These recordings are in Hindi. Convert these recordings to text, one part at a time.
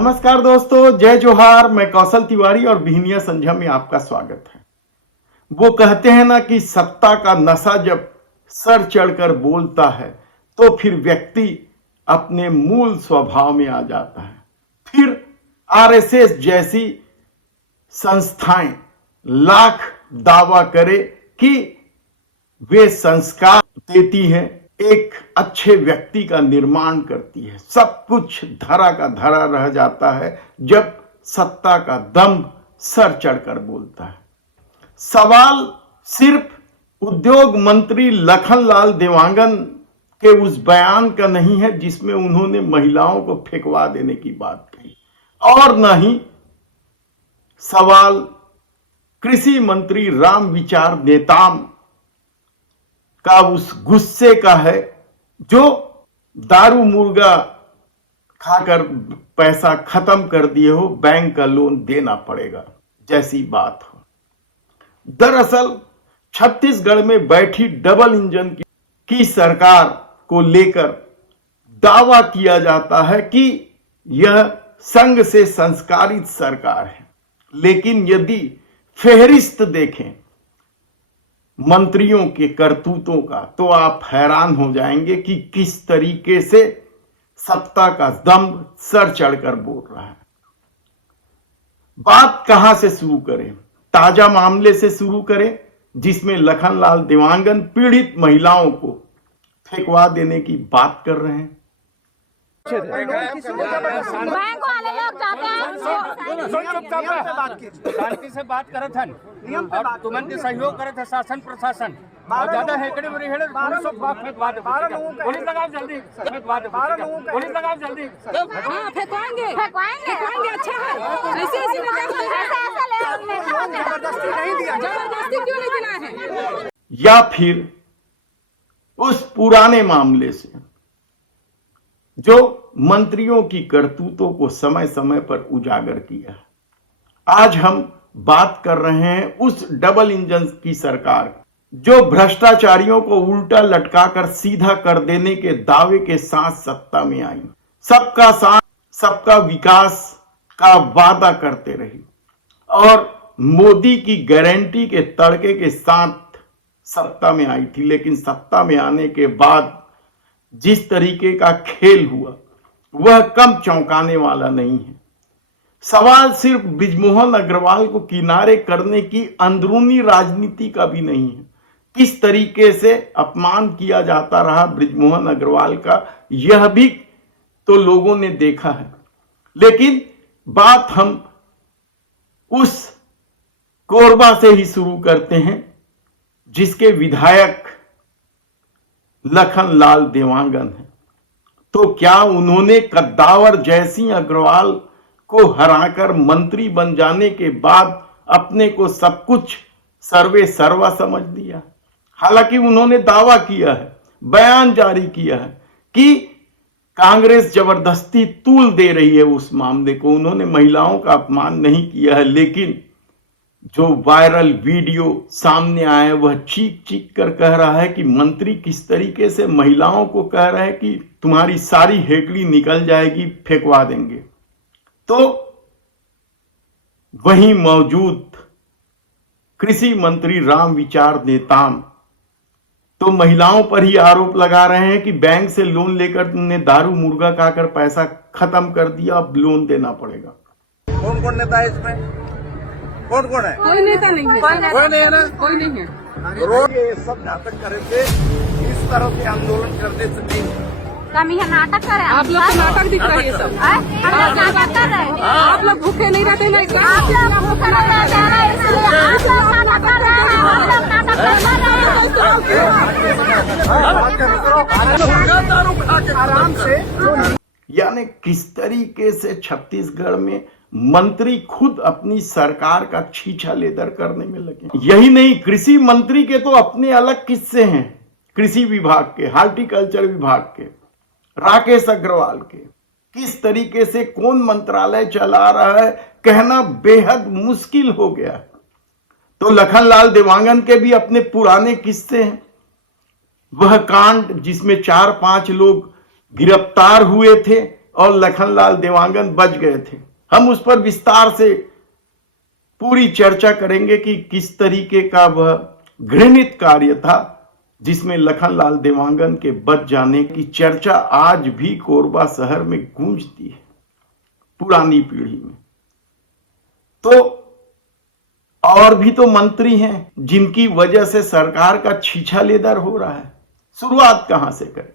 नमस्कार दोस्तों, जय जोहार। मैं कौशल तिवारी और बिहनिया संझा में आपका स्वागत है। वो कहते हैं ना कि सत्ता का नशा जब सर चढ़कर बोलता है तो फिर व्यक्ति अपने मूल स्वभाव में आ जाता है। फिर आरएसएस जैसी संस्थाएं लाख दावा करे कि वे संस्कार देती हैं, एक अच्छे व्यक्ति का निर्माण करती है, सब कुछ धरा का धरा रह जाता है जब सत्ता का दंभ सर चढ़कर बोलता है। सवाल सिर्फ उद्योग मंत्री लखनलाल देवांगन के उस बयान का नहीं है जिसमें उन्होंने महिलाओं को फेंकवा देने की बात कही, और न ही सवाल कृषि मंत्री रामविचार नेताम का उस गुस्से का है जो दारू मुर्गा खाकर पैसा खत्म कर दिए हो, बैंक का लोन देना पड़ेगा जैसी बात हो। दरअसल छत्तीसगढ़ में बैठी डबल इंजन की सरकार को लेकर दावा किया जाता है कि यह संघ से संस्कारित सरकार है, लेकिन यदि फेहरिस्त देखें मंत्रियों के करतूतों का तो आप हैरान हो जाएंगे कि किस तरीके से सत्ता का दंभ सर चढ़कर बोल रहा है। बात कहां से शुरू करें? ताजा मामले से शुरू करें जिसमें लखनलाल देवांगन पीड़ित महिलाओं को फेंकवा देने की बात कर रहे हैं। बैंक वाले लोग जाते हैं, शांति से बात करत हन और तुमन के सहयोग करत है शासन प्रशासन। और ज्यादा हेकड़े बड़ी हेड़े पुलिस लगाओ जल्दी, पुलिस लगाओ जल्दी। हाँ फेंकवाएंगे, अच्छा है। जबरदस्ती क्यों नहीं दिला है? या फिर उस पुराने मामले से जो मंत्रियों की करतूतों को समय समय पर उजागर किया। आज हम बात कर रहे हैं उस डबल इंजन की सरकार जो भ्रष्टाचारियों को उल्टा लटकाकर सीधा कर देने के दावे के साथ सत्ता में आई, सबका साथ सबका विकास का वादा करते रही और मोदी की गारंटी के तड़के के साथ सत्ता में आई थी। लेकिन सत्ता में आने के बाद जिस तरीके का खेल हुआ वह कम चौंकाने वाला नहीं है। सवाल सिर्फ बृजमोहन अग्रवाल को किनारे करने की अंदरूनी राजनीति का भी नहीं है। किस तरीके से अपमान किया जाता रहा बृजमोहन अग्रवाल का, यह भी तो लोगों ने देखा है। लेकिन बात हम उस कोरबा से ही शुरू करते हैं जिसके विधायक लखनलाल देवांगन है। तो क्या उन्होंने कद्दावर जैसी अग्रवाल को हराकर मंत्री बन जाने के बाद अपने को सब कुछ सर्वे सर्वा समझ लिया? हालांकि उन्होंने दावा किया है, बयान जारी किया है कि कांग्रेस जबरदस्ती तूल दे रही है उस मामले को। उन्होंने महिलाओं का अपमान नहीं किया है, लेकिन जो वायरल वीडियो सामने आया वह चीख चीख कर कह रहा है कि मंत्री किस तरीके से महिलाओं को कह रहे हैं कि तुम्हारी सारी हेकड़ी निकल जाएगी, फेंकवा देंगे। तो वहीं मौजूद कृषि मंत्री रामविचार नेताम तो महिलाओं पर ही आरोप लगा रहे हैं कि बैंक से लोन लेकर तुमने दारू मुर्गा खाकर पैसा खत्म कर दिया, अब लोन देना पड़ेगा। कौन कौन नेता है इसमें? कौन कौन है? कोई नेता नहीं है, कोई नहीं है ना? कोई नहीं है। रोज ये सब नाटक करे थे, इस तरह से आंदोलन करने से नहीं। हम यहाँ नाटक कर रहे हैं। आप लोग को नाटक दिख रहा है ये सब। हम लोग नाटक कर रहे हैं। आप लोग भूखे नहीं रहते ना, इसलिए आप लोग भूखे नहीं रह जा रहे हैं, इसलिए आप लोग नाटक कर रहे हैं। हम लोग नाटक कर रहे हैं। आराम से यानी किस तरीके से छत्तीसगढ़ में मंत्री खुद अपनी सरकार का छीछा लेदर करने में लगे। यही नहीं, कृषि मंत्री के तो अपने अलग किस्से हैं। कृषि विभाग के, हार्टिकल्चर विभाग के, राकेश अग्रवाल के, किस तरीके से कौन मंत्रालय चला रहा है कहना बेहद मुश्किल हो गया। तो लखनलाल देवांगन के भी अपने पुराने किस्से हैं। वह कांड जिसमें 4-5 लोग गिरफ्तार हुए थे और लखनलाल देवांगन बच गए थे। हम उस पर विस्तार से पूरी चर्चा करेंगे कि किस तरीके का वह घृणित कार्य था जिसमें लखनलाल देवांगन के बच जाने की चर्चा आज भी कोरबा शहर में गूंजती है पुरानी पीढ़ी में। तो और भी तो मंत्री हैं जिनकी वजह से सरकार का छीछा लेदर हो रहा है। शुरुआत कहां से करें?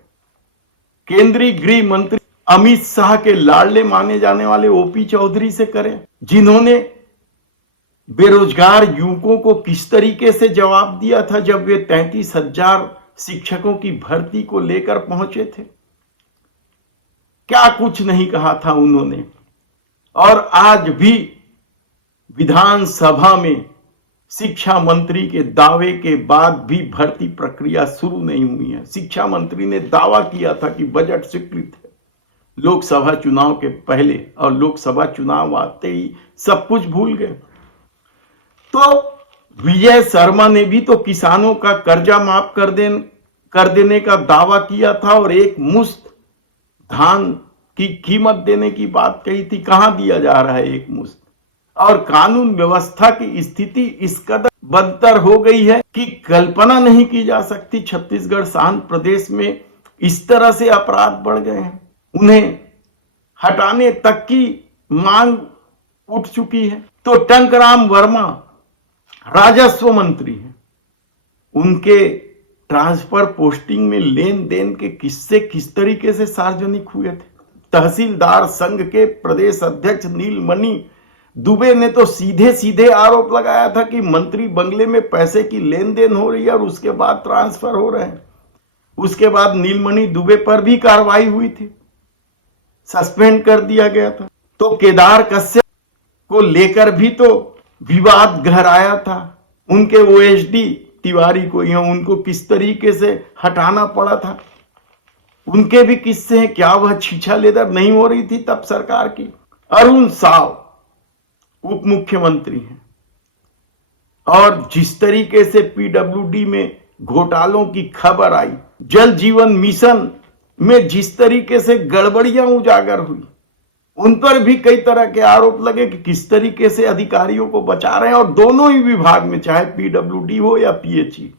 केंद्रीय गृह मंत्री अमित शाह के लाडले माने जाने वाले ओपी चौधरी से करें, जिन्होंने बेरोजगार युवकों को किस तरीके से जवाब दिया था जब वे 33,000 शिक्षकों की भर्ती को लेकर पहुंचे थे। क्या कुछ नहीं कहा था उन्होंने। और आज भी विधानसभा में शिक्षा मंत्री के दावे के बाद भी भर्ती प्रक्रिया शुरू नहीं हुई है। शिक्षा मंत्री ने दावा किया था कि बजट स्वीकृत है लोकसभा चुनाव के पहले, और लोकसभा चुनाव आते ही सब कुछ भूल गए। तो विजय शर्मा ने भी तो किसानों का कर्जा माफ कर देने का दावा किया था और एक मुश्त धान की कीमत देने की बात कही थी। कहां दिया जा रहा है एक मुश्त? और कानून व्यवस्था की स्थिति इस कदर बदतर हो गई है कि कल्पना नहीं की जा सकती। छत्तीसगढ़ शांत प्रदेश में इस तरह से अपराध बढ़ गए हैं, उन्हें हटाने तक की मांग उठ चुकी है। तो टंकराम वर्मा राजस्व मंत्री हैं, उनके ट्रांसफर पोस्टिंग में लेन देन के किस्से किस तरीके से सार्वजनिक हुए थे। तहसीलदार संघ के प्रदेश अध्यक्ष नीलमणि दुबे ने तो सीधे सीधे आरोप लगाया था कि मंत्री बंगले में पैसे की लेन देन हो रही है और उसके बाद ट्रांसफर हो रहे हैं। उसके बाद नीलमणि दुबे पर भी कार्रवाई हुई थी, सस्पेंड कर दिया गया था। तो केदार कश्यप को लेकर भी तो विवाद गहराया था। उनके ओएसडी तिवारी को या उनको किस तरीके से हटाना पड़ा था, उनके भी किस्से हैं। क्या वह छीछा लेदर नहीं हो रही थी तब सरकार की? अरुण साव उप मुख्यमंत्री हैं और जिस तरीके से पीडब्ल्यूडी में घोटालों की खबर आई, जल जीवन मिशन में जिस तरीके से गड़बड़ियां उजागर हुई, उन पर भी कई तरह के आरोप लगे कि किस तरीके से अधिकारियों को बचा रहे हैं। और दोनों ही विभाग में, चाहे पीडब्ल्यूडी हो या पीएचई,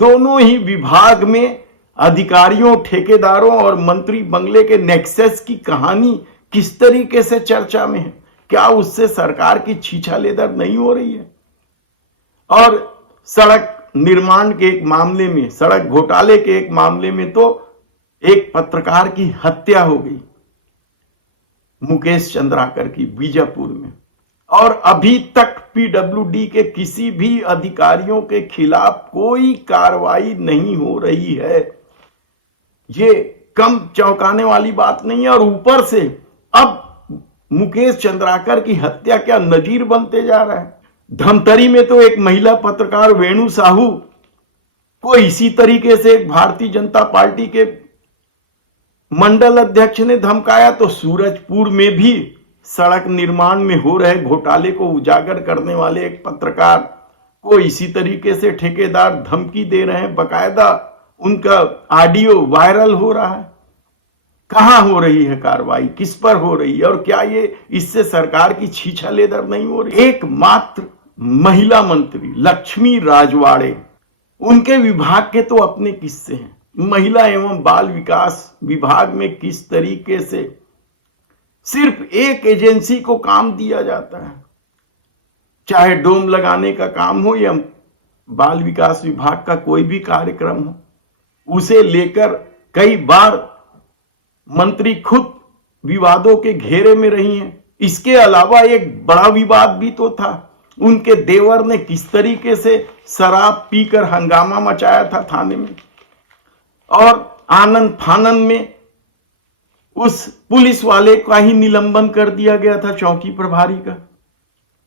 दोनों ही विभाग में अधिकारियों, ठेकेदारों और मंत्री बंगले के नेक्सस की कहानी किस तरीके से चर्चा में है। क्या उससे सरकार की छीछा लेदर नहीं हो रही है? और सड़क निर्माण के एक मामले में, सड़क घोटाले के एक मामले में तो एक पत्रकार की हत्या हो गई, मुकेश चंद्राकर की, बीजापुर में। और अभी तक पीडब्ल्यूडी के किसी भी अधिकारियों के खिलाफ कोई कार्रवाई नहीं हो रही है। ये कम चौंकाने वाली बात नहीं है। और ऊपर से अब मुकेश चंद्राकर की हत्या क्या नजीर बनते जा रहा है। धमतरी में तो एक महिला पत्रकार वेणु साहू को इसी तरीके से एक भारतीय जनता पार्टी के मंडल अध्यक्ष ने धमकाया। तो सूरजपुर में भी सड़क निर्माण में हो रहे घोटाले को उजागर करने वाले एक पत्रकार को इसी तरीके से ठेकेदार धमकी दे रहे हैं। बकायदा उनका ऑडियो वायरल हो रहा है। कहां हो रही है कार्रवाई, किस पर हो रही है? और क्या ये इससे सरकार की छीछा लेदर नहीं हो रही? एकमात्र महिला मंत्री लक्ष्मी राजवाड़े, उनके विभाग के तो अपने किस्से हैं। महिला एवं बाल विकास विभाग में किस तरीके से सिर्फ एक एजेंसी को काम दिया जाता है, चाहे डोम लगाने का काम हो या बाल विकास विभाग का कोई भी कार्यक्रम हो, उसे लेकर कई बार मंत्री खुद विवादों के घेरे में रही हैं। इसके अलावा एक बड़ा विवाद भी तो था, उनके देवर ने किस तरीके से शराब पीकर हंगामा मचाया था थाने में, और आनंद फानंद में उस पुलिस वाले का ही निलंबन कर दिया गया था, चौकी प्रभारी का।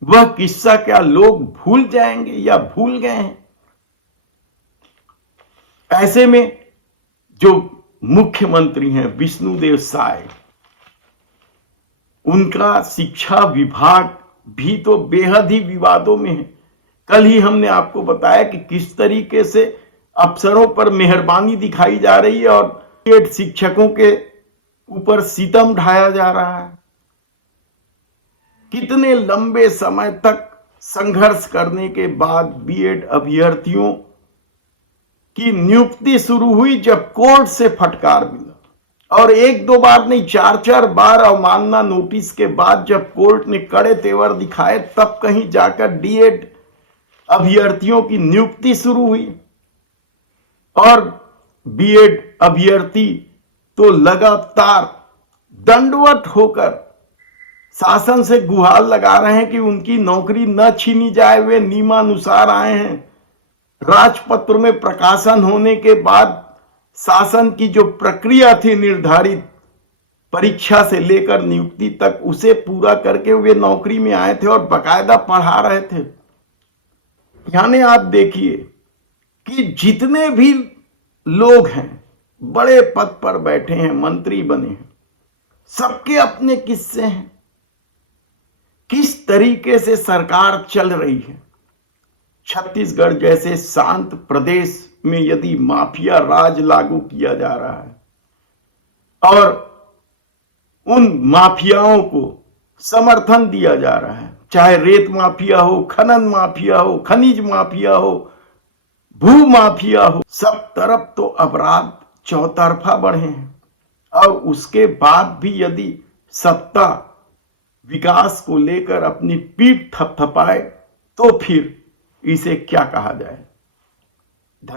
वह किस्सा क्या लोग भूल जाएंगे या भूल गए हैं? ऐसे में जो मुख्यमंत्री हैं विष्णुदेव साय, उनका शिक्षा विभाग भी तो बेहद ही विवादों में है। कल ही हमने आपको बताया कि किस तरीके से अफसरों पर मेहरबानी दिखाई जा रही है और शिक्षकों के ऊपर सितम ढाया जा रहा है। कितने लंबे समय तक संघर्ष करने के बाद बीएड अभ्यर्थियों की नियुक्ति शुरू हुई, जब कोर्ट से फटकार मिला, और एक दो बार नहीं, चार चार बार अवमानना नोटिस के बाद जब कोर्ट ने कड़े तेवर दिखाए, तब कहीं जाकर डीएड अभ्यर्थियों की नियुक्ति शुरू हुई। और बीएड अभ्यर्थी तो लगातार दंडवत होकर शासन से गुहार लगा रहे हैं कि उनकी नौकरी न छीनी जाए। वे नियमानुसार आए हैं। राजपत्र में प्रकाशन होने के बाद शासन की जो प्रक्रिया थी निर्धारित, परीक्षा से लेकर नियुक्ति तक, उसे पूरा करके वे नौकरी में आए थे और बकायदा पढ़ा रहे थे। यानी आप देखिए कि जितने भी लोग हैं, बड़े पद पर बैठे हैं, मंत्री बने हैं, सबके अपने किस्से हैं। किस तरीके से सरकार चल रही है। छत्तीसगढ़ जैसे शांत प्रदेश में यदि माफिया राज लागू किया जा रहा है और उन माफियाओं को समर्थन दिया जा रहा है, चाहे रेत माफिया हो, खनन माफिया हो, खनिज माफिया हो, भू माफिया हो, सब तरफ तो अपराध चौतरफा बढ़े हैं। और उसके बाद भी यदि सत्ता विकास को लेकर अपनी पीठ थपथपाए, तो फिर इसे क्या कहा जाए।